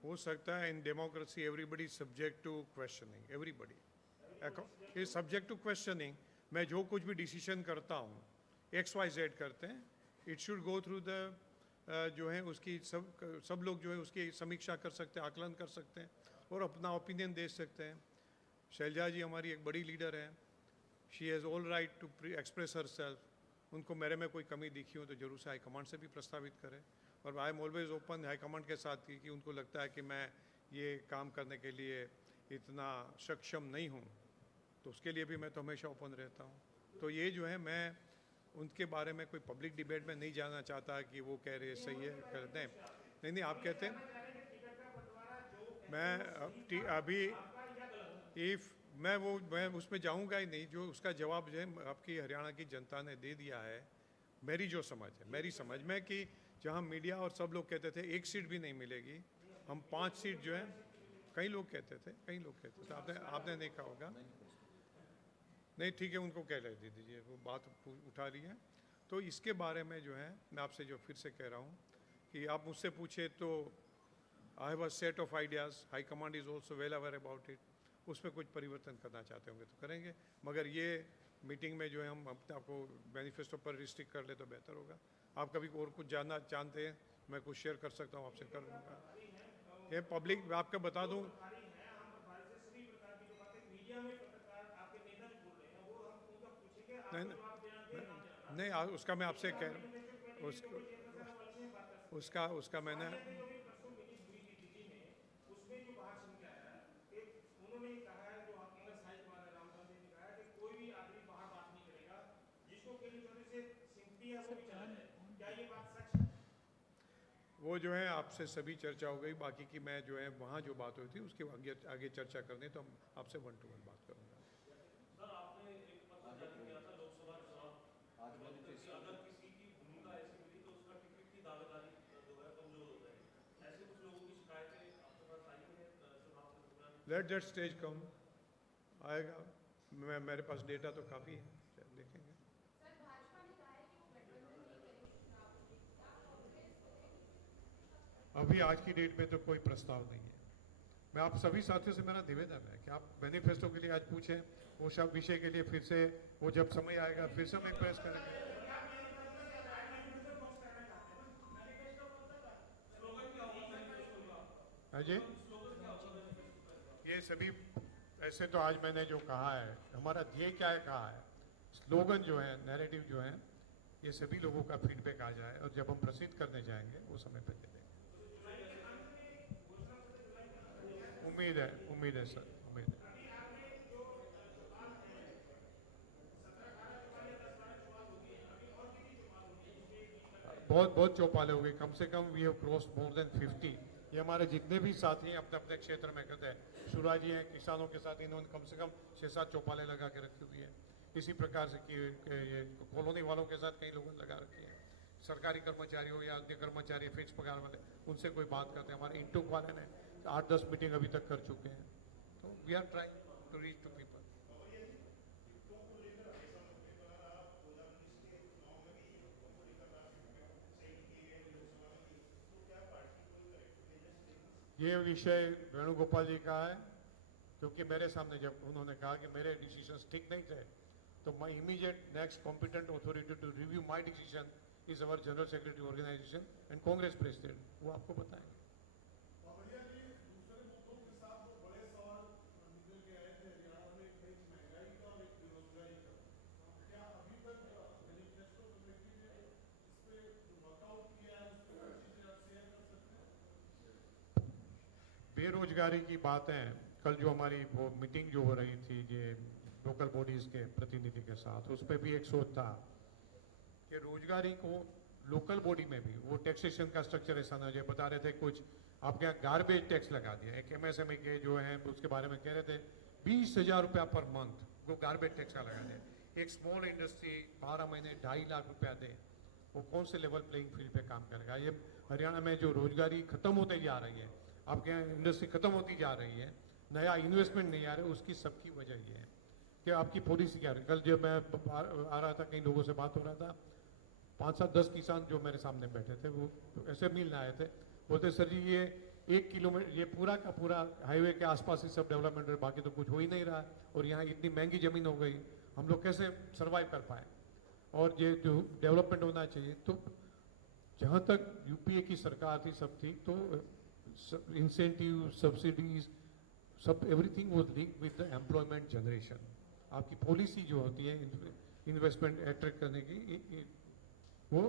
हो सकता है, in democracy everybody subject to questioning, everybody is subject to questioning. मैं जो कुछ भी डिसीजन करता हूँ, XYZ करते हैं, it should go through the जो है उसकी सब लोग जो है उसकी समीक्षा कर सकते हैं, आकलन कर सकते हैं और अपना ओपिनियन दे सकते हैं। शैलजा जी हमारी एक बड़ी लीडर है, she has all right to express herself. उनको मेरे में कोई कमी दिखी हो तो जरूर से हाईकमांड से भी प्रस्तावित करें और I am always open high command के साथ कि उनको लगता है कि मैं ये काम करने के लिए इतना सक्षम नहीं हूँ तो उसके लिए भी मैं तो हमेशा ओपन रहता हूँ। तो ये जो है मैं उनके बारे में कोई पब्लिक डिबेट में नहीं जाना चाहता कि वो कह रहे सही है कहते हैं, नहीं आप कहते हैं। मैं अभी मैं उसमें जाऊंगा ही नहीं। जो उसका जवाब जो है आपकी हरियाणा की जनता ने दे दिया है। मेरी जो समझ है, मेरी समझ में कि जहां मीडिया और सब लोग कहते थे एक सीट भी नहीं मिलेगी, हम 5 सीट जो है, कई लोग कहते थे आपने नहीं कहा होगा, नहीं ठीक है उनको कह ले दीजिए, वो बात उठा रही है। तो इसके बारे में जो है मैं आपसे जो फिर से कह रहा हूँ कि आप मुझसे पूछे तो I have a set of ideas, high command is also well aware about it, उसमें कुछ परिवर्तन करना चाहते होंगे तो करेंगे, मगर ये मीटिंग में जो है हम अपने आपको मैनिफेस्टो पर रिस्ट्रिक्ट कर ले तो बेहतर होगा। आप कभी और कुछ जानना चाहते हैं, मैं कुछ शेयर कर सकता हूँ आपसे, कर दूँगा। ये पब्लिक, मैं आपको बता दूँ, नहीं नहीं, उसका मैं आपसे कह उसका मैंने वो जो है आपसे सभी चर्चा हो गई, बाकी की मैं जो है वहाँ जो बात हुई थी उसके आगे आगे चर्चा करनी, तो हम आपसे 1 to 1 बात करूँगा। सर, आपने एक पत्र जारी किया था लोकसभा चुनाव कि अगर किसी की भूमिका ऐसी मिली तो उसका टिकट की दावेदारी जो है कमजोर हो जाएगी, ऐसे कुछ लोगों की शिकायतें आपके पास आई है चुनाव के दौरान? लेट दैट स्टेज कम, आएगा, मेरे पास डेटा तो काफ़ी है, देखेंगे। अभी आज की डेट में तो कोई प्रस्ताव नहीं है। मैं आप सभी साथियों से मेरा निवेदन है कि आप मैनिफेस्टो के लिए आज पूछें, वो सब विषय के लिए फिर से, वो जब समय आएगा फिर से हम एक प्रेस करेंगे। हाँ जी, ये सभी ऐसे तो आज मैंने जो कहा है, हमारा ध्येय क्या है कहा है, स्लोगन जो है, नैरेटिव जो है, ये सभी लोगों का फीडबैक आ जाए और जब हम प्रसिद्ध करने जाएंगे वो समय पर दे देंगे। उम्मीद है सर, उम्मीद है। बहुत बहुत चौपाले हो गए, कम से कम we have cross more than 50। ये हमारे जितने भी साथी हैं अपने अपने क्षेत्र में करते हैं, सुरा जी हैं किसानों के साथ, इन्होंने कम से कम 6-7 चौपाले लगा के रखी हुई है। इसी प्रकार से कि ये कॉलोनी वालों के साथ कई लोगों ने लगा रखी है, सरकारी कर्मचारी हो या अन्य कर्मचारी फिक्स पगार वाले, उनसे कोई बात करते हैं। हमारे इंटूक वाले ने 8-10 मीटिंग अभी तक कर चुके हैं, तो we are trying to reach to people. ये विषय वेणुगोपाल जी का है, क्योंकि मेरे सामने जब उन्होंने कहा कि मेरे डिसीजंस ठीक नहीं थे, तो my immediate next competent authority to review my decision is our general secretary organisation and Congress president, वो आपको बताएंगे। बेरोजगारी की बातें, कल जो हमारी वो मीटिंग जो हो रही थी ये लोकल बॉडीज के प्रतिनिधि के साथ, उस पर भी एक सोच था कि रोजगारी को लोकल बॉडी में भी वो टैक्सेशन का स्ट्रक्चर ऐसा ना हो जाए। बता रहे थे कुछ आपके यहाँ गार्बेज टैक्स लगा दिया, एक MSME के जो है उसके बारे में कह रहे थे 20,000 रुपया पर मंथ वो गार्बेज टैक्स का लगा दिया। एक स्मॉल इंडस्ट्री 12 महीने 2.5 लाख रुपया दे, वो कौन से लेवल प्लेइंग फील्ड पे काम करेगा? ये हरियाणा में जो रोजगारी खत्म होते जा रही है, आपके यहाँ इंडस्ट्री खत्म होती जा रही है, नया इन्वेस्टमेंट नहीं आ रहा है, उसकी सबकी वजह ये है कि आपकी पॉलिसी क्या है। कल जब मैं आ रहा था, कई लोगों से बात हो रहा था, 5-7-10 किसान जो मेरे सामने बैठे थे, वो ऐसे मिलने आए थे, बोलते सर जी ये 1 किलोमीटर ये पूरा का पूरा हाईवे के आसपास ही सब डेवलपमेंट है, बाकी तो कुछ हो ही नहीं रहा है, और यहाँ इतनी महंगी ज़मीन हो गई, हम लोग कैसे सर्वाइव कर पाए? और ये जो डेवलपमेंट होना चाहिए, तो जहाँ तक UPA की सरकार थी सब थी, तो इंसेंटिव सब्सिडीज सब everything was linked with the employment generation. आपकी पॉलिसी जो होती है इन्वेस्टमेंट अट्रैक्ट करने की, वो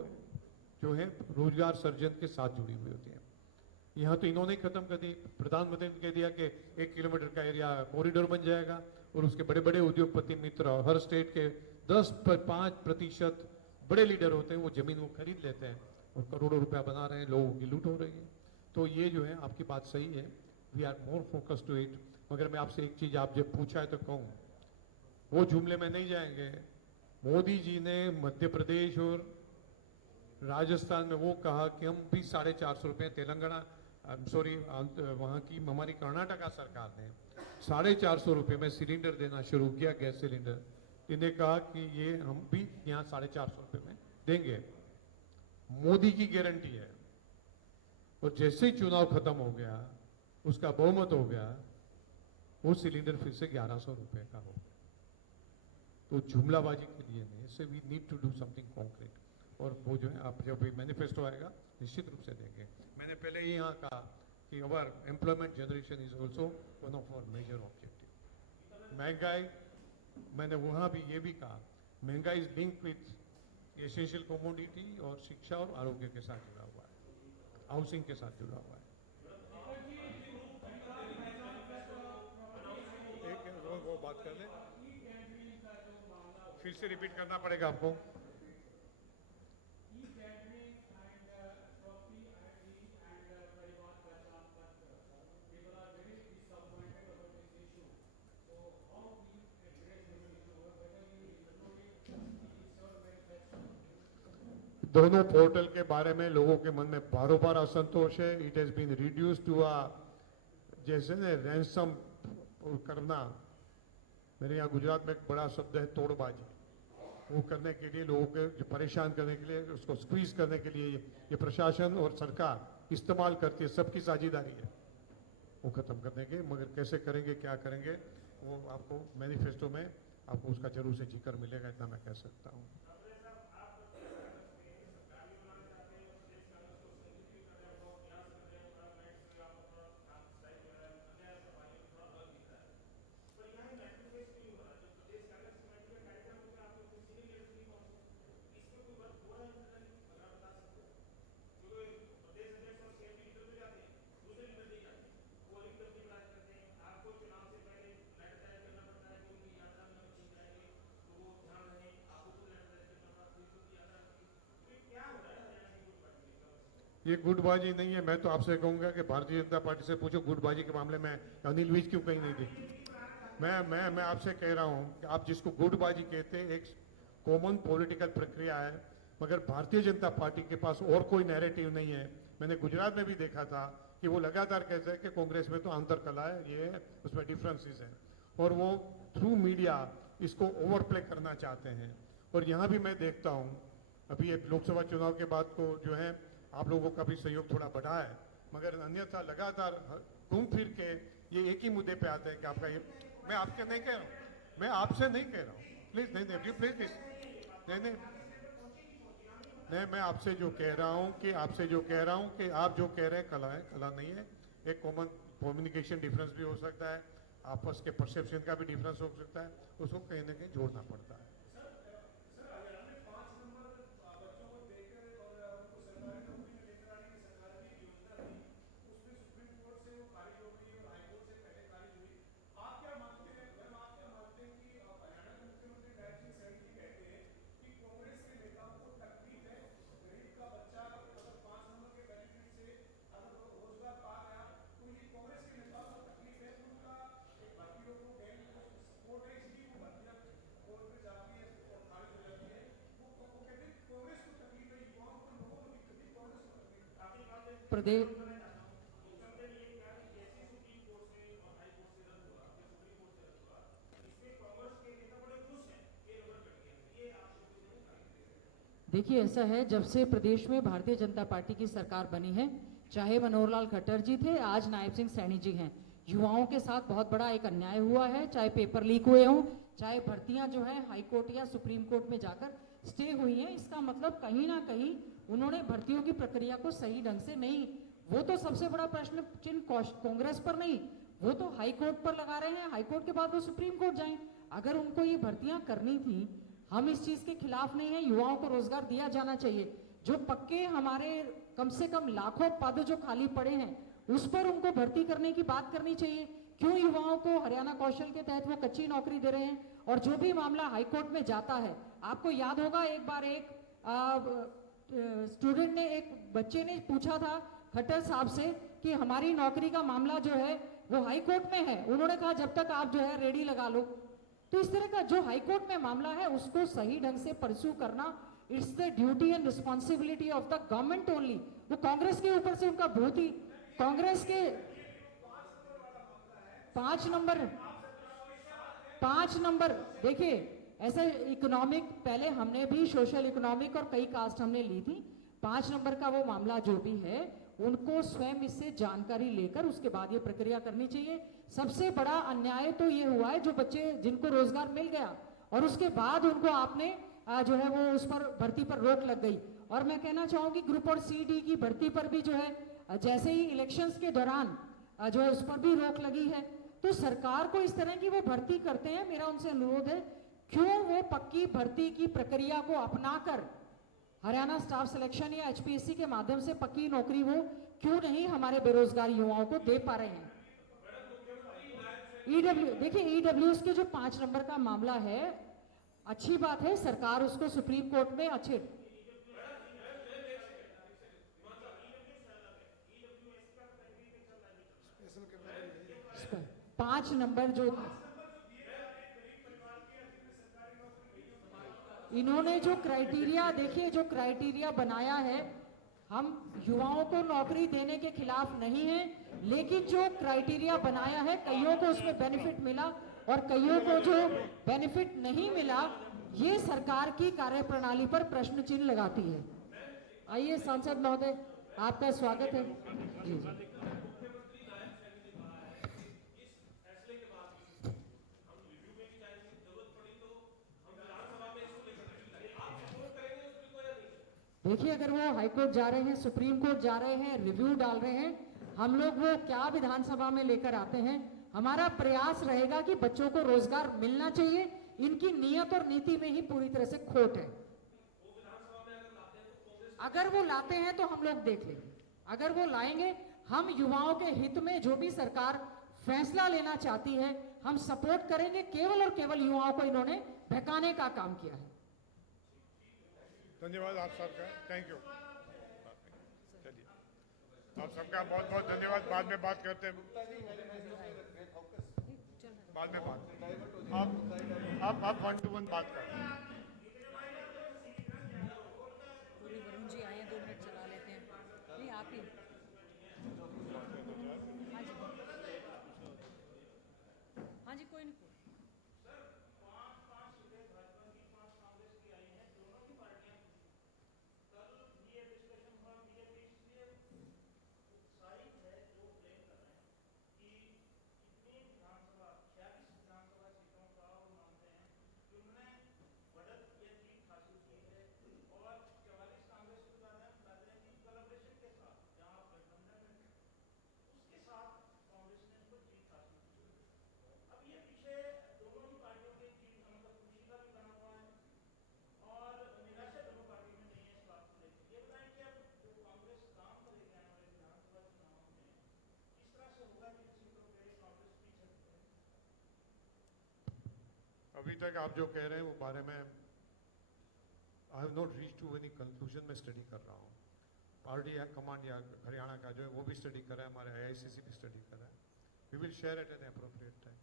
जो है रोजगार सर्जन के साथ जुड़ी हुई होती है। यहाँ तो इन्होंने खत्म कर दी, प्रधानमंत्री ने कह दिया कि 1 किलोमीटर का एरिया कॉरिडोर बन जाएगा, और उसके बड़े बड़े उद्योगपति मित्र हर स्टेट के 10-5% बड़े लीडर होते हैं, वो जमीन वो खरीद लेते हैं और करोड़ों रुपया बना रहे हैं, लोगों की लूट हो रही है। तो ये जो है आपकी बात सही है, we are more focus to it. मगर मैं आपसे एक चीज, आप जब पूछा है तो कहूँ, वो जुमले में नहीं जाएंगे। मोदी जी ने मध्य प्रदेश और राजस्थान में वो कहा कि हम भी 450 रुपये, तेलंगाना सॉरी वहाँ की हमारी कर्नाटका सरकार ने 450 रुपये में सिलेंडर देना शुरू किया, गैस सिलेंडर। इन्हें कहा कि ये हम भी यहाँ 450 रुपये में देंगे, मोदी की गारंटी है। और जैसे ही चुनाव खत्म हो गया, उसका बहुमत हो गया, वो सिलेंडर फिर से 1100 रुपए का हो गया। तो जुमलाबाजी के लिए नहीं, इससे we need to do something concrete. और वो जो है, आप जब भी मैनिफेस्टो आएगा निश्चित रूप से देंगे। मैंने पहले ही यहाँ कहा कि our employment generation is also one of our major objective. महंगाई, मैंने वहाँ भी ये भी कहा, महंगाई is link with essential commodity और शिक्षा और आरोग्य के साथ जुड़ा हुआ है, हाउसिंग के साथ जुड़ा हुआ है। एक वो बात कर ले, फिर से रिपीट करना पड़ेगा आपको। दोनों पोर्टल के बारे में लोगों के मन में बारों बार असंतोष है। It has been reduce to a, जैसे ना रैंसम करना, मेरे यहाँ गुजरात में एक बड़ा शब्द है तोड़बाजी, वो करने के लिए, लोगों के जो परेशान करने के लिए, उसको स्क्वीज करने के लिए ये प्रशासन और सरकार इस्तेमाल करती है, सबकी साझेदारी है वो खत्म करने के। मगर कैसे करेंगे, क्या करेंगे, वो आपको मैनिफेस्टो में आपको उसका जरूर से जिक्र मिलेगा, इतना मैं कह सकता हूँ। ये गुटबाजी नहीं है। मैं तो आपसे कहूंगा कि भारतीय जनता पार्टी से पूछो, गुटबाजी के मामले में अनिल विज क्यों कहीं नहीं थी। मैं आपसे कह रहा हूं कि आप जिसको गुटबाजी कहते हैं, एक कॉमन पॉलिटिकल प्रक्रिया है, मगर भारतीय जनता पार्टी के पास और कोई नैरेटिव नहीं है। मैंने गुजरात में भी देखा था कि वो लगातार कहते हैं कि कांग्रेस में तो अंतर कला है, ये है, उसमें डिफरेंसेस हैं, और वो थ्रू मीडिया इसको ओवरप्ले करना चाहते हैं। और यहाँ भी मैं देखता हूँ, अभी एक लोकसभा चुनाव के बाद को जो है आप लोगों का भी सहयोग थोड़ा बढ़ा है, मगर अन्यथा लगातार घूम फिर के ये एक ही मुद्दे पे आते हैं कि आपका ये, मैं आपके नहीं कह रहा हूँ, मैं आपसे नहीं कह रहा हूँ, प्लीज नहीं नहीं प्लीज नहीं, मैं आपसे जो कह रहा हूँ कि आप जो कह रहे हैं कला है, कला नहीं है। एक कॉमन कम्युनिकेशन डिफरेंस भी हो सकता है, आपस के परसेप्शन का भी डिफरेंस हो सकता है, उसको कहीं ना कहीं जोड़ना पड़ता है। प्रदेश देखिए, ऐसा है, जब से प्रदेश में भारतीय जनता पार्टी की सरकार बनी है, चाहे मनोहर लाल खट्टर जी थे, आज नायब सिंह सैनी जी हैं, युवाओं के साथ बहुत बड़ा एक अन्याय हुआ है। चाहे पेपर लीक हुए हों, चाहे भर्तियां जो है हाई कोर्ट या सुप्रीम कोर्ट में जाकर स्टे हुई हैं, इसका मतलब कहीं ना कहीं उन्होंने भर्तियों की प्रक्रिया को सही ढंग से नहीं, वो तो सबसे बड़ा प्रश्न चिन्ह कांग्रेस पर नहीं, वो तो हाई कोर्ट पर लगा रहे हैं, हाई कोर्ट के बाद वो सुप्रीम कोर्ट जाएं। अगर उनको ये भर्तियां करनी थी, हम इस चीज के खिलाफ नहीं है, युवाओं को रोजगार दिया जाना चाहिए। जो पक्के हमारे कम से कम लाखों पद जो खाली पड़े हैं, उस पर उनको भर्ती करने की बात करनी चाहिए। क्यों युवाओं को हरियाणा कौशल के तहत वो कच्ची नौकरी दे रहे हैं? और जो भी मामला हाईकोर्ट में जाता है, आपको याद होगा एक बार एक स्टूडेंट ने, एक बच्चे ने पूछा था खट्टर साहब से कि हमारी नौकरी का मामला जो है वो हाई कोर्ट में है, उन्होंने कहा जब तक आप जो है रेडी लगा लो। तो इस तरह का जो हाई कोर्ट में मामला है उसको सही ढंग से परस्यू करना, it's the duty and responsibility of the government only. वो कांग्रेस के ऊपर से उनका बहुत ही, कांग्रेस के 5 नंबर देखिए, ऐसे इकोनॉमिक, पहले हमने भी सोशल इकोनॉमिक और कई कास्ट हमने ली थी, 5 नंबर का वो मामला जो भी है उनको स्वयं इससे जानकारी लेकर उसके बाद ये प्रक्रिया करनी चाहिए। सबसे बड़ा अन्याय तो ये हुआ है जो बच्चे जिनको रोजगार मिल गया और उसके बाद उनको आपने जो है वो उस पर भर्ती पर रोक लग गई। और मैं कहना चाहूंगी ग्रुप और सी डी की भर्ती पर भी जो है जैसे ही इलेक्शंस के दौरान जो है उस पर भी रोक लगी है। तो सरकार को इस तरह की वो भर्ती करते हैं, मेरा उनसे अनुरोध है क्यों वो पक्की भर्ती की प्रक्रिया को अपनाकर हरियाणा स्टाफ सिलेक्शन या एचपीएससी के माध्यम से पक्की नौकरी वो क्यों नहीं हमारे बेरोजगार युवाओं को दे पा रहे हैं। ईडब्ल्यू देखिए, ईडब्ल्यूएस के जो 5 नंबर का मामला है, अच्छी बात है सरकार उसको सुप्रीम कोर्ट में अच्छे 5 नंबर जो इन्होंने जो क्राइटेरिया, देखिए जो क्राइटेरिया बनाया है, हम युवाओं को नौकरी देने के खिलाफ नहीं है, लेकिन जो क्राइटेरिया बनाया है कईयों को उसमें बेनिफिट मिला और कईयों को जो बेनिफिट नहीं मिला, ये सरकार की कार्यप्रणाली पर प्रश्न चिन्ह लगाती है। आइए सांसद महोदय, आपका स्वागत है। जी जी। देखिए अगर वो हाईकोर्ट जा रहे हैं, सुप्रीम कोर्ट जा रहे हैं, रिव्यू डाल रहे हैं, हम लोग वो क्या विधानसभा में लेकर आते हैं। हमारा प्रयास रहेगा कि बच्चों को रोजगार मिलना चाहिए, इनकी नियत और नीति में ही पूरी तरह से खोट है। अगर वो लाते हैं तो हम लोग देख लेंगे, अगर वो लाएंगे, हम युवाओं के हित में जो भी सरकार फैसला लेना चाहती है हम सपोर्ट करेंगे। केवल और केवल युवाओं को इन्होंने बहकाने का काम किया है। धन्यवाद आप सबका, थैंक यू। चलिए आप सबका बहुत बहुत धन्यवाद। बाद में बात करते हैं, बाद में बात, आप 1 to 1 बात करें। पूरी वरुण जी आए हैं, 2 मिनट चला लेते हैं। नहीं आप ही। हाँ जी कोई नहीं। अभी तक आप जो कह रहे हैं वो बारे में I have not reach to any conclusion में स्टडी कर रहा हूँ। पार्टी कमांड या हरियाणा का जो है वो भी स्टडी कर रहा है, हमारे आईआईसीसी भी स्टडी कर रहा है। We will share it at an appropriate time.